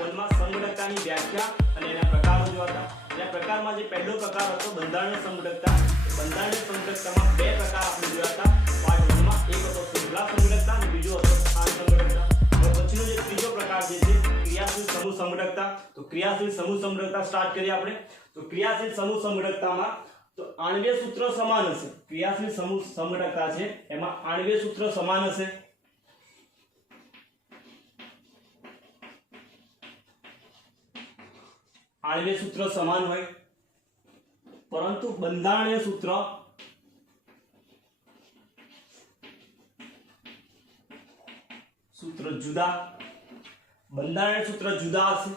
Part 1 માં સંગઠકતાની વ્યાખ્યા અને એના પ્રકારો જોયા હતા। એના પ્રકારમાં જે પહેલો પ્રકાર હતો બંધારણીય સંગઠકતા। બંધારણીય સંગઠકતામાં બે પ્રકાર આપણે જોયા હતા પાર્ટ 1 માં। એક હતો શૃંખલા સંગઠકતા અને બીજો હતો સ્થાન સંગઠકતા। હવે પછીનો જે ત્રીજો પ્રકાર જે છે ક્રિયાશીલ સમૂહ સંગઠકતા। તો ક્રિયાશીલ સમૂહ સંગઠકતા સ્ટાર્ટ કરીએ આપણે। તો ક્રિયાશીલ સમૂહ સંગઠકતામાં તો આણ્વીય સૂત્ર સમાન હશે। ક્રિયાશીલ સમૂહ સંગઠકતા છે એમાં આણ્વીય સૂત્ર સમાન હશે। આણ્વીય સૂત્ર સમાન હોય પરંતુ બંધારણીય સૂત્ર જુદા। બંધારણીય સૂત્ર જુદા હશે।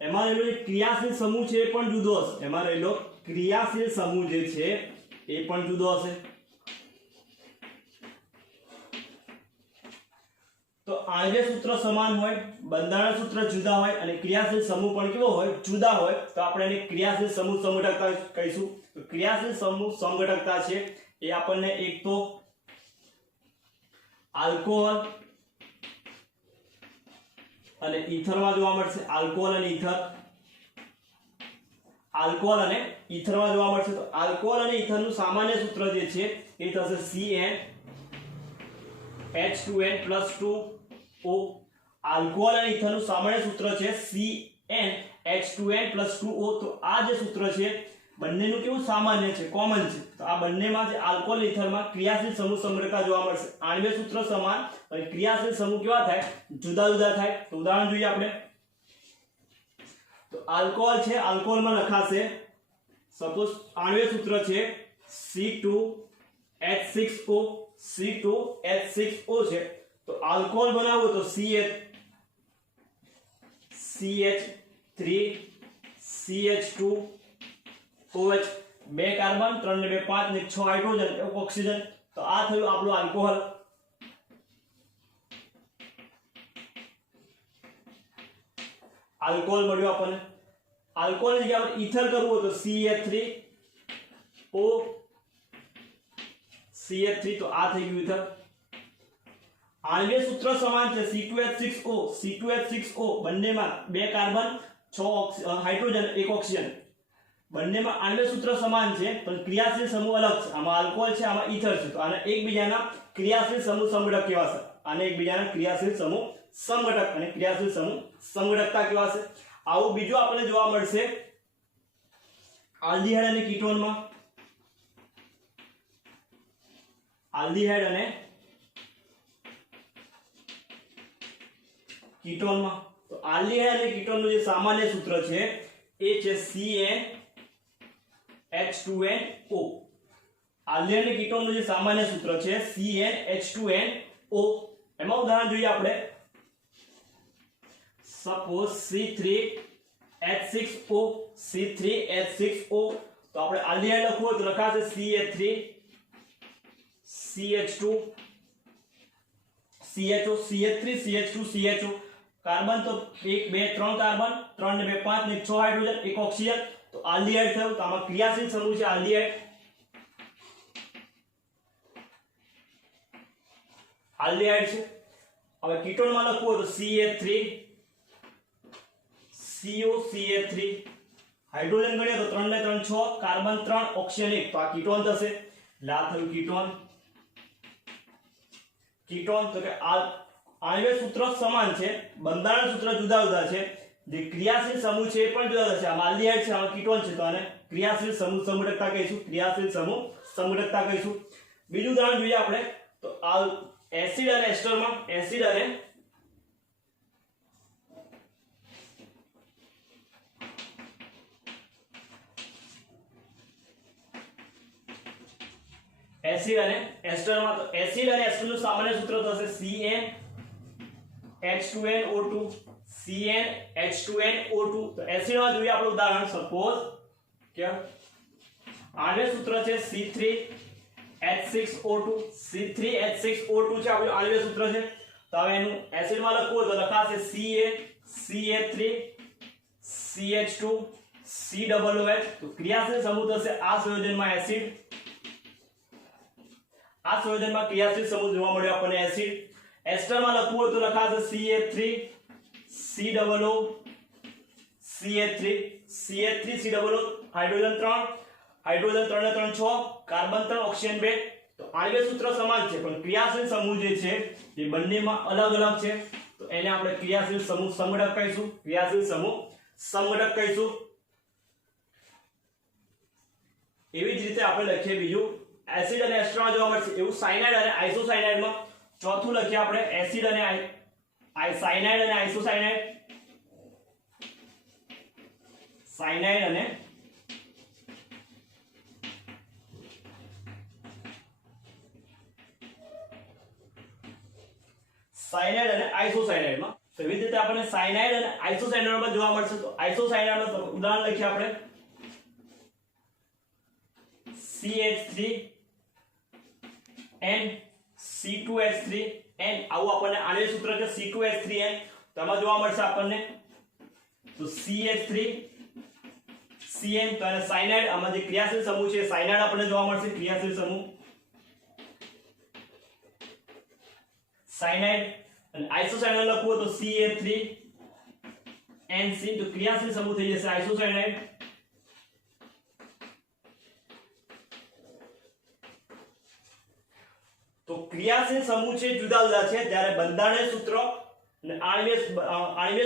એમાં રહેલો જે ક્રિયાશીલ સમૂહ છે એ પણ જુદો હશે। એમાં રહેલો ક્રિયાશીલ સમૂહ જે છે એ પણ જુદો હશે। તો આણ્વીય સૂત્ર સમાન હોય, બંધારણીય સૂત્ર જુદા હોય અને ક્રિયાશીલ સમૂહ પણ કેવો હોય જુદા હોય તો આપણે એને ક્રિયાશીલ સમૂહ સંગઠકતા કહીશું। તો ક્રિયાશીલ સમૂહ સંગઠકતા છે એ આપણને એક તો આલ્કોહોલ અને ઈથરમાં જોવા મળશે। આલ્કોહોલ અને ઈથર, આલ્કોહોલ અને ઈથરમાં જોવા મળશે। તો આલ્કોહોલ અને ઈથરનું સામાન્ય સૂત્ર જે છે એ થશે CnH2n+2O। આલ્કોહોલ અને ઈથરનું સામાન્ય સૂત્ર છે CnH2n+2O। તો આ જે સૂત્ર છે બંનેનું કેવું સામાન્ય છે, કોમન છે। તો આ બંનેમાં જે આલ્કોહોલ અને ઈથરમાં ક્રિયાશીલ સમૂહ સંગઠકતા જોવા મળશે। આણ્વીય સૂત્ર સમાન અને ક્રિયાશીલ સમૂહ કેવા થાય જુદા જુદા થાય। તો ઉદાહરણ જોઈએ આપણે। તો આલ્કોહોલ છે, આલ્કોહોલમાં લખાશે સપોઝ આણ્વીય સૂત્ર છે C2H6O। C2H6O છે તો આલ્કોહોલ બનાવવો તો CH3CH2OH, બે કાર્બન 3 ને 2 5 ને 6 હાઇડ્રોજન, એક ઓક્સિજન। તો આ થયું આપણું આલ્કોહોલ। આલ્કોહોલ મળ્યો આપણને। આલ્કોહોલ ની જગ્યાએ ઈથર કરવું હોય તો CH3O CH3 તો આ થઈ ગયું ઈથર। આણ્વીય સૂત્ર સમાન છે C2H6O C2H6O, બંનેમાં બે કાર્બન 6 હાઇડ્રોજન, એક ઓક્સિજન। બંનેમાં આણ્વીય સૂત્ર સમાન છે પણ ક્રિયાશીલ સમૂહ અલગ છે। આમાં આલ્કોહોલ છે, આમાં ઈથર છે। તો આને એકબીજાના ક્રિયાશીલ સમૂહ સંગઠક કહેવાશે। આને એકબીજાના ક્રિયાશીલ સમૂહ સંગઠક અને ક્રિયાશીલ સમૂહ સંગઠકતા કહેવાશે। આવું બીજું આપણને જોવા મળશે આલ્ડીહાઇડ અને કીટોનમાં। આલ્ડીહાઇડ અને કીટોનમાં તો આલ્ડીહાઇડ અને કીટોનનું જે સામાન્ય સૂત્ર છે એ છે CnH2nO। આલ્ડીહાઇડ અને કીટોનનું જે સામાન્ય સૂત્ર છે CnH2nO। એમાં ઉદાહરણ જોઈએ આપણે। સપોઝ C3H6O C3H6O તો આપણે આલ્ડીહાઇડ લખવું હોય તો લખાશે CH3CH2 CHO CH3CH2 CHO। Carbon તો 1 2 3 કાર્બન 3 ને 2 5 ને 6 હાઇડ્રોજન, એક ઓક્સિજન। તો આલ્ડીહાઇડ થયું। તો આમાં ક્રિયાશીલ સમૂહ છે આલ્ડીહાઇડ। આલ્ડીહાઇડ છે। હવે કીટોનમાં લખવું હોય તો CH3 COCH3, હાઇડ્રોજન ગણીએ તો 3 ને 3 6, કાર્બન 3, ઓક્સિજન 1। તો આ કીટોન થશે। એટલે આ થયું કીટોન। કીટોન તો કે આણ્વીય સૂત્ર સમાન છે, બંધારણ સૂત્ર જુદા જુદા છે। જે ક્રિયાશીલ સમૂહ છે એ પણ જુદા જુદા છે। આમાં આલ્ડીહાઇડ છે, આમાં કીટોન છે। તો આને ક્રિયાશીલ સમૂહ સંગઠકતા કહીશું। ક્રિયાશીલ સમૂહ સંગઠકતા કહીશું। બીજું ઉદાહરણ જોઈએ આપણે તો એસિડ અને એસ્ટરમાં એસિડ અને એસ્ટરમાં તો એસિડ અને એસ્ટરનું સામાન્ય સૂત્ર થશે CnH2nO2 CnH2nO2। તો એસિડમાં જોઈએ આપણું ઉદાહરણ સપોઝ કે આણ્વીય સૂત્ર છે C3H6O2 C3H6O2 છે આપણું આણ્વીય સૂત્ર છે। તો હવે એનું એસિડમાં લખવું હોય તો લખાશે CA3 CH2 COOH। તો ક્રિયાશીલ સમૂહ થશે આ સંયોજનમાં એસિડ। આ સંયોજનમાં ક્રિયાશીલ સમૂહ જોવા મળ્યો આપણને એસિડ। એસ્ટરમાં લખવું હોય તો લખાશે CA3 COO CH3 CH3 C double O hydrogen 3 hydrogen 3 ને 3 6 કાર્બન 3 ઓક્સિજન 2 તો આણ્વિક સૂત્ર સમાન છે પણ ક્રિયાશીલ સમૂહ જે છે એ બંનેમાં અલગ અલગ છે તો એને આપણે ક્રિયાશીલ સમૂહ સમઘટક કહીશું ક્રિયાશીલ સમૂહ સમઘટક કહીશું એવી જ રીતે આપણે લખીએ બીજું એસિડ અને એસ્ટરમાં જોવા મળશે એવું સાયનાઇડ અને આઇસોસાયનાઇડ માં ચોથું લખીએ આપણે એસિડ અને સાયનાઇડ અને આઇસોસાયનાઇડ સાયનાઇડ અને આઇસોસાયનાઇડ માં તો એવી રીતે આપણને સાયનાઇડ અને આઇસોસાયનાઇડ માં જોવા મળશે તો આઇસોસાયનાઇડ નું ઉદાહરણ લખીએ આપણે CH3N C2H3N આવું આપણને આણ્વિક સૂત્ર છે C2H3N તો આમાં જોવા મળશે આપણને તો CH3CN તો અને સાયનાઇડ આમાં જે ક્રિયાશીલ સમૂહ છે સાયનાઇડ આપણને જોવા મળશે ક્રિયાશીલ સમૂહ સાયનાઇડ અને આઇસોસાયનાઇડ લખવું તો CH3NC તો ક્રિયાશીલ સમૂહ થઈ જશે આઇસોસાયનાઇડ તો ક્રિયાશીલ સમૂહ છે જુદા જુદા છે જ્યારે બંધારણીય સૂત્ર અને આણ્વિક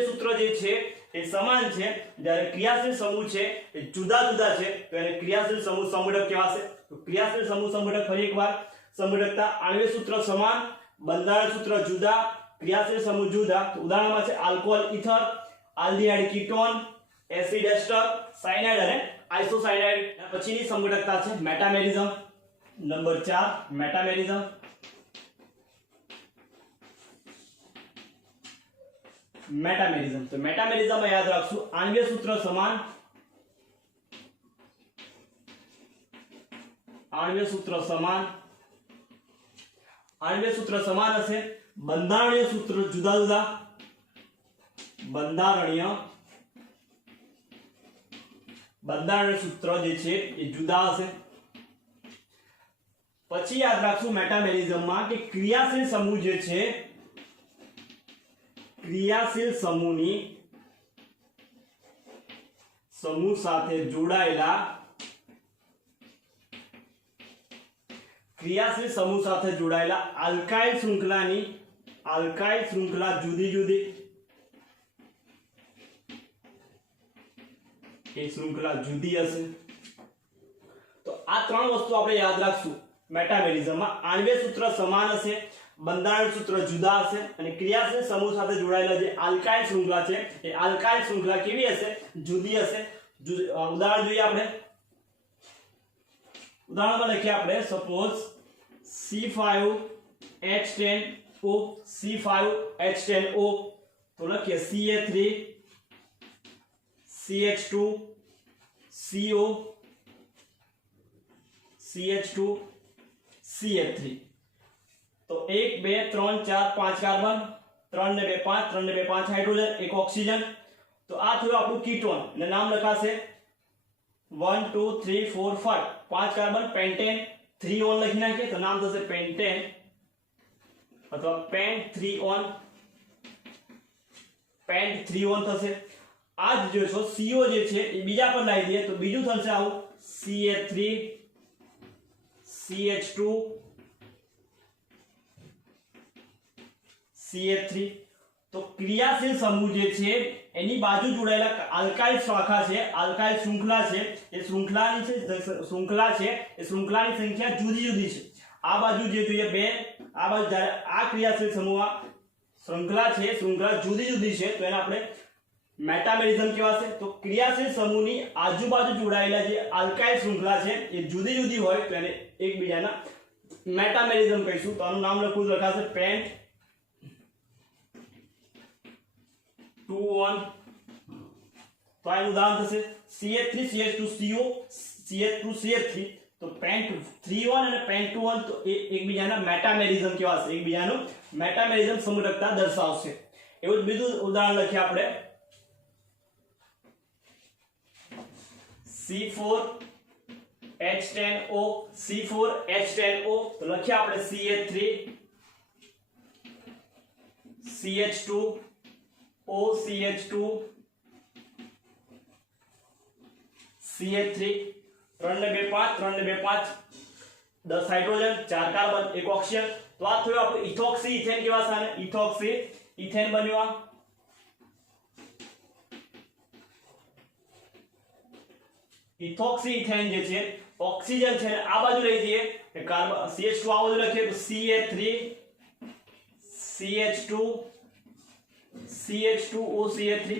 સૂત્ર જે છે એ સમાન છે જ્યારે ક્રિયાશીલ સમૂહ છે એ જુદા જુદા છે તો એને ક્રિયાશીલ સમૂહ સમઘટક કહેવાશે તો ક્રિયાશીલ સમૂહ સમઘટક ફરી એકવાર સમઘટકતા આણ્વિક સૂત્ર સમાન બંધારણ સૂત્ર જુદા ક્રિયાશીલ સમૂહ જુદા તો ઉદાહરણમાં છે alcohol ether aldehyde ketone acid ester cyanide અને આઇસોસાયનાઇડ પછીની સમઘટકતા છે મેટામેરિઝમ નંબર 4 મેટામેરિઝમ તો મેટામેરિઝમમાં યાદ રાખશું આણ્વિક સૂત્ર સમાન આણ્વિક સૂત્ર સમાન હશે બંધારણીય સૂત્ર જુદા જુદા બંધારણીય સૂત્ર જે છે એ જુદા હશે પછી યાદ રાખશું મેટામેરિઝમમાં કે ક્રિયાશીલ સમૂહ જે છે ક્રિયાશીલ સમૂહની સમૂહ સાથે જોડાયેલા આલ્કાઇલ શૃંખલા જુદી જુદી એ શૃંખલા જુદી હશે તો આ ત્રણ વસ્તુ આપણે યાદ રાખશું મેટામેરિઝમમાં આણ્વિક સૂત્ર સમાન હશે બંધારણ સૂત્ર જુદા હશે અને ક્રિયાશીલ સમૂહ સાથે જોડાયેલા જે આલ્કાઇલ શૃંખલા છે એ આલ્કાઇલ શૃંખલા કેવી હશે જુદી હશે ઉદાહરણ જોઈએ આપણે ઉદાહરણમાં લખીએ આપણે સપોઝ C5H10O C5H10O તો લખીએ Ca3 CH2 CO CH2 CH3 તો 1 2 3 4 5 કાર્બન 3 ને 2 5 3 ને 2 5 હાઇડ્રોજન એક ઓક્સિજન તો આ થયું આપણું કીટોન અને નામ લખાશે 1 2 3 4 5 5 કાર્બન પેન્ટેન 3 ઓન લખી નાખીએ તો નામ થશે પેન્ટેન અથવા પેન્ટ 3 ઓન થશે આ જ જો છો CO જે છે એ બીજા પર લાવી દઈએ તો બીજું થશે આવું CH3 CH2 CH3 તો ક્રિયાશીલ સમૂહ જે છે એની બાજુ જોડાયેલા આલ્કાઇલ શાખા છે આલ્કાઇલ શૃંખલા છે એ શૃંખલાની સંખ્યા જુદી જુદી છે આ બાજુ જે જોઈએ 2 આ બાજુ જ્યારે આ ક્રિયાશીલ સમૂહ શૃંખલા જુદી જુદી છે તો એને આપણે મેટામેરિઝમ કહેવાશે તો ક્રિયાશીલ સમૂહની આજુબાજુ જોડાયેલા જે આલ્કાઇલ શૃંખલા છે એ જુદી જુદી હોય તો એને એકબીજાના મેટામેરિઝમ કહીશું તો આનું નામ લખાશે પેન્ટ 2 1 તો આનું ઉદાહરણ થશે CH3 CH2 CO CH2 CH3 તો પેન્ટ 3 1 અને પેન્ટ 2 1 તો એકબીજાના મેટામેરિઝમ કહેવાશે એકબીજાનું મેટામેરિઝમ સમઘટકતા દર્શાવશે એવું જ બીજું ઉદાહરણ લખીએ આપણે C4H10O તો લખીએ આપણે CH3 CH2O CH2 CH3 3 ને 2 5 3 ને 2 5 10 હાઇડ્રોજન 4 કાર્બન 1 ઓક્સિજન તો આ થયું આપણું ઇથોક્સી ઇથેન કેવા છે આને ઇથોક્સી ઇથેન બન્યું આ ઇથોક્સી ઇથેન જે છે ઓક્સિજન છે આ બાજુ લઈ જઈએ કે કાર્બન CH2 આ બાજુ લખીએ તો CH3 CH2 CH2O CH3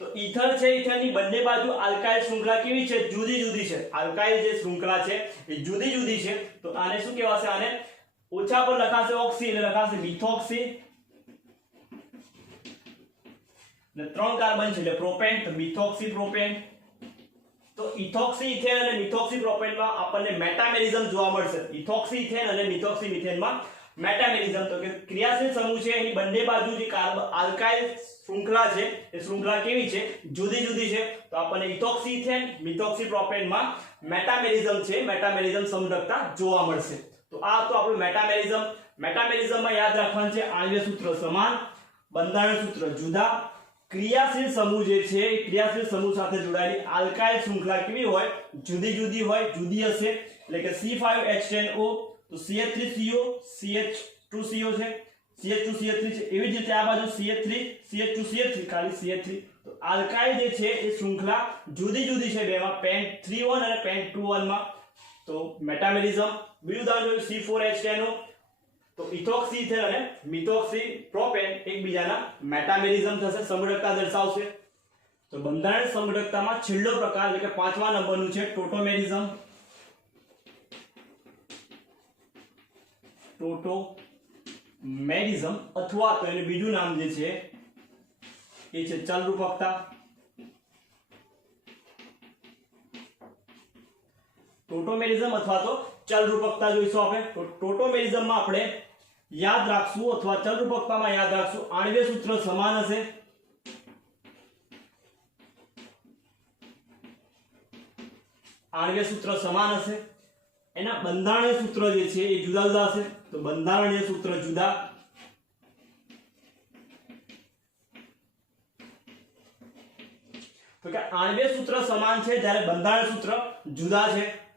તો ઈથર છે ઈથરની બંને બાજુ આલ્કાઇલ શૃંખલા કેવી છે જુદી જુદી છે આલ્કાઇલ જે શૃંખલા છે એ જુદી જુદી છે તો આને શું કહેવાશે આને ઓછા પર લખાશે ઓક્સી એટલે લખાશે મિથોક્સી ને 3 કાર્બન છે એટલે પ્રોપેન તો મિથોક્સી પ્રોપેન તો ઇથોક્સી ઇથેન અને મિથોક્સી પ્રોપેનમાં આપણને મેટામેરિઝમ જોવા મળશે ઇથોક્સી ઇથેન અને મિથોક્સી મિથેનમાં મેટામેરિઝમ તો કે ક્રિયાશીલ સમૂહ છે એની બંને બાજુ જે કાર્બન આલ્કાઇલ શૃંખલા છે એ શૃંખલા કેવી છે જુદી જુદી છે તો આપણને ઇથોક્સી ઇથેન મિથોક્સી પ્રોપેનમાં મેટામેરિઝમ છે મેટામેરિઝમ સમરૂપતા જોવા મળશે તો આ તો આપણું મેટામેરિઝમમાં યાદ રાખવાનું છે આણ્વિક સૂત્ર સમાન બંધારણ સૂત્ર જુદા ક્રિયાશીલ સમૂહ જે છે એ ક્રિયાશીલ સમૂહ સાથે જોડાયેલી આલ્કાઇલ શૃંખલા કેવી હોય જુદી જુદી હોય જુદી હશે એટલે કે C5H10O તો CH3CO CH2CO છે CH2CH3 છે એવી જ રીતે આ બાજુ CH3 CH2CH3 ખાલી CH3 તો આલ્કાઇલ જે છે એ શૃંખલા જુદી જુદી છે બેમાં પેન્ટ 3 અને પેન્ટ 2 માં તો મેટામેરિઝમ બીજું ઉદાહરણ જોયું C4H10O તો ઇથોક્સી ઇથેન અને મિથોક્સી પ્રોપેન એકબીજાના મેટામેરિઝમ થશે સમરૂપતા દર્શાવશે તો બંધારણ સમરૂપતામાં છેલ્લો પ્રકાર એટલે કે 5મા નંબરનું છે ટોટોમેરિઝમ ટોટોમેરિઝમ અથવા તો એનું બીજું નામ જે છે એ છે ચલરૂપકતા ટોટોમેરિઝમ અથવા તો ચલરૂપકતા જોઈશું આપણે તો ટોટોમેરિઝમમાં આપણે યાદ રાખશું અથવા ચલરૂપકતામાં યાદ રાખશું આણ્વિક સૂત્ર સમાન હશે આણ્વિક સૂત્ર સમાન હશે એના બંધારણીય સૂત્ર જે છે એ જુદા જુદા હશે તો બંધારણીય સૂત્ર જુદા તો કે આણ્વિક સૂત્ર સમાન છે જ્યારે બંધારણીય સૂત્ર જુદા છે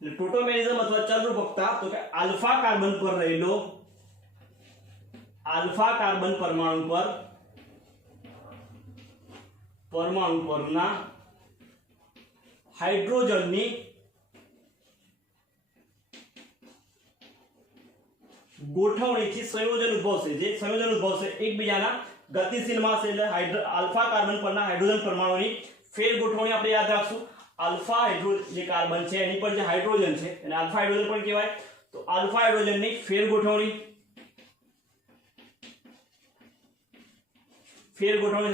એટલે ટોટોમેરિઝમ અથવા ચલરૂપકતા તો કે આલ્ફા કાર્બન પર રહેલો આલ્ફા કાર્બન પરમાણુ પરના હાઇડ્રોજનની ગોઠવણીથી સંયોજન ઉદ્ભવશે જે સંયોજન ઉદ્ભવશે એકબીજાના ગતિશીલમાં છે એટલે આલ્ફા કાર્બન પરના હાઇડ્રોજન પરમાણુની ફેર ગોઠવણી આપણે યાદ રાખશું આલ્ફા હાઇડ્રોજન જે કાર્બન છે એની પર જે હાઇડ્રોજન છે એને આલ્ફા હાઇડ્રોજન પણ કહેવાય તો આલ્ફા હાઇડ્રોજનની ફેર ગોઠવણી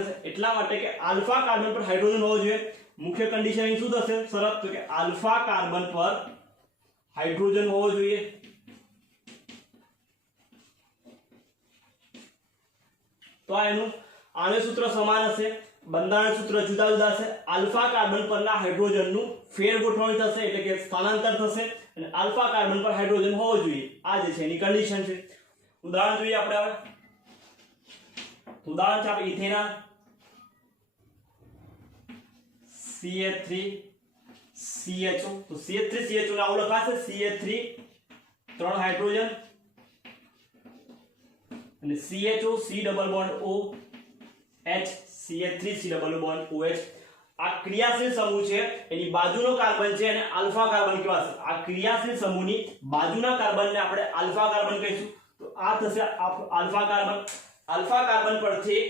થશે એટલા માટે કે આલ્ફા કાર્બન પર હાઇડ્રોજન હોવો જોઈએ મુખ્ય કન્ડિશન અહીં શું થશે શરત તો કે આલ્ફા કાર્બન પર હાઇડ્રોજન હોવો જોઈએ તો આ એનું આણ્વિક સૂત્ર સમાન હશે બંધારણ સૂત્ર જુદા જુદા છે આલ્ફા કાર્બન પરના હાઇડ્રોજનનું ફેર ગોઠવણી થશે એટલે કે સ્થાનાંતર થશે અને આલ્ફા કાર્બન પર હાઇડ્રોજન હોવો જોઈએ આ જે છે એની કન્ડિશન છે ઉદાહરણ જોઈએ આપણે હવે ઉદાહરણ છે આપણે ઇથેનોલ CH3 CHO તો CH3 CHO ને આવું લખાશે CH3 3 હાઇડ્રોજન અને CHO C double bond O H CH3 C double bond OH આ ક્રિયાશીલ સમૂહ છે એની બાજુનો કાર્બન છે અને આલ્ફા કાર્બન કહેવાશે આ ક્રિયાશીલ સમૂહની બાજુના કાર્બનને આપણે આલ્ફા કાર્બન કહીશું તો આ થશે આલ્ફા કાર્બન પરથી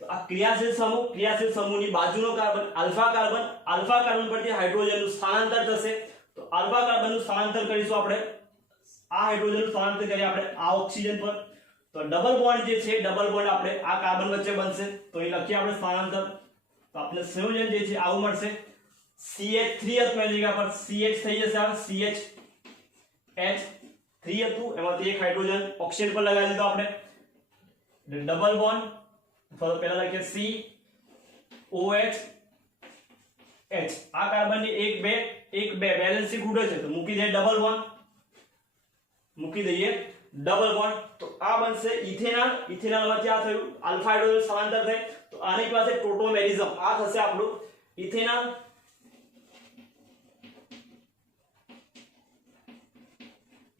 તો આ ક્રિયાશીલ સમૂહની બાજુનો કાર્બન આલ્ફા કાર્બન પરથી હાઇડ્રોજનનું સ્થાનાંતર થશે તો આલ્ફા કાર્બનનું સ્થાનાંતર કરીશું આપણે આ હાઇડ્રોજનનું સ્થાનાંતર કરીએ આપણે આ ઓક્સિજન પર તો ડબલ બોન્ડ જે છે ડબલ બોન્ડ આપણે આ કાર્બન વચ્ચે બનશે તો એ લખીએ આપણે સ્થાનાંતર તો આપણે સંયોજન જે છે આવું મળશે CH3 હતું એની જગ્યા પર CH થઈ જશે આ CH3 હતું એમાંથી એક હાઇડ્રોજન ઓક્સિજન પર લગાવી દીધો આપણે ડબલ બોન્ડ અથવા તો પહેલા લખીએ C OH H આ કાર્બનની એક બે વેલેન્સી ખૂટે છે તો મૂકી દઈએ ડબલ બોન્ડ તો આ બનશે ઇથેનોલ, ઇથેનોલમાંથી આ થયું આલ્ફા હાઇડ્રોજન સ્થળાંતર થાય તો આને કહેવાશે ટોટોમેરિઝમ. આ થશે આપણું ઇથેનોલ,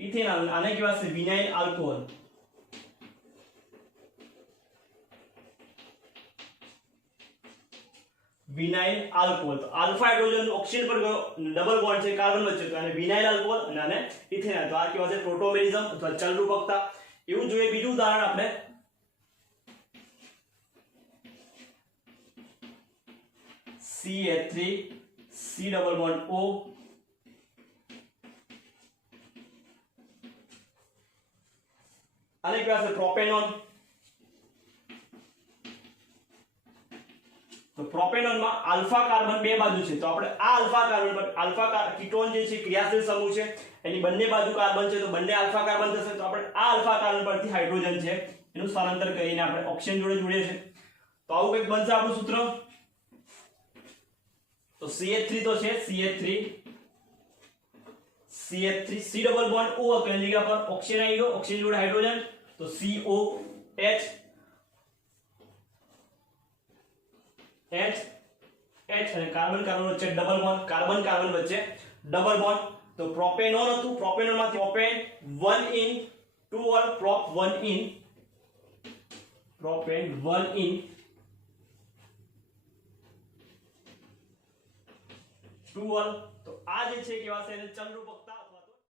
ઇથેનોલ આને કહેવાશે વિનાઇલ આલ્કોહોલ. વિનાઇલ આલ્કોહોલ તો આલ્ફા હાઇડ્રોજન ઓક્સિજન પર ગયો, ડબલ બોન્ડ છે કાર્બન વચ્ચે તો આને વિનાઇલ આલ્કોહોલ અને આને ઇથેનોલ. તો આ કહેવાશે પ્રોટોમેરિઝમ અથવા ચલરૂપકતા. એવું જોઈએ બીજું ઉદાહરણ આપણે CH3 C double bond O આને કહેવાશે પ્રોપેનોન. તો પ્રોપેનોનમાં આલ્ફા કાર્બન બે બાજુ છે તો આપણે આ આલ્ફા કાર્બન પર આલ્ફા કીટોન જે છે ક્રિયાશીલ સમૂહ છે એની બંને બાજુ કાર્બન છે તો બંને આલ્ફા કાર્બન થશે. તો આપણે આ આલ્ફા કાર્બન પરથી હાઇડ્રોજન છે એનું સ્થળાંતર કરીને આપણે ઓક્સિજન જોડે જોડીએ છે તો આવું કંઈક બનશે આપણું સૂત્ર. તો CH3 તો છે CH3 C double bond O હતો એની જગ્યા પર ઓક્સિજન આવી ગયો, ઓક્સિજન જોડે હાઇડ્રોજન તો COH H અને કાર્બન કાર્બન વચ્ચે ડબલ બોન્ડ, કાર્બન કાર્બન વચ્ચે ડબલ બોન્ડ. તો પ્રોપેનોન હતું, પ્રોપેનોનમાંથી propane 1 in 2 ol prop 1 in propane 1 in 2 ol. તો આ જે છે કેવા છે એને ચલરૂપક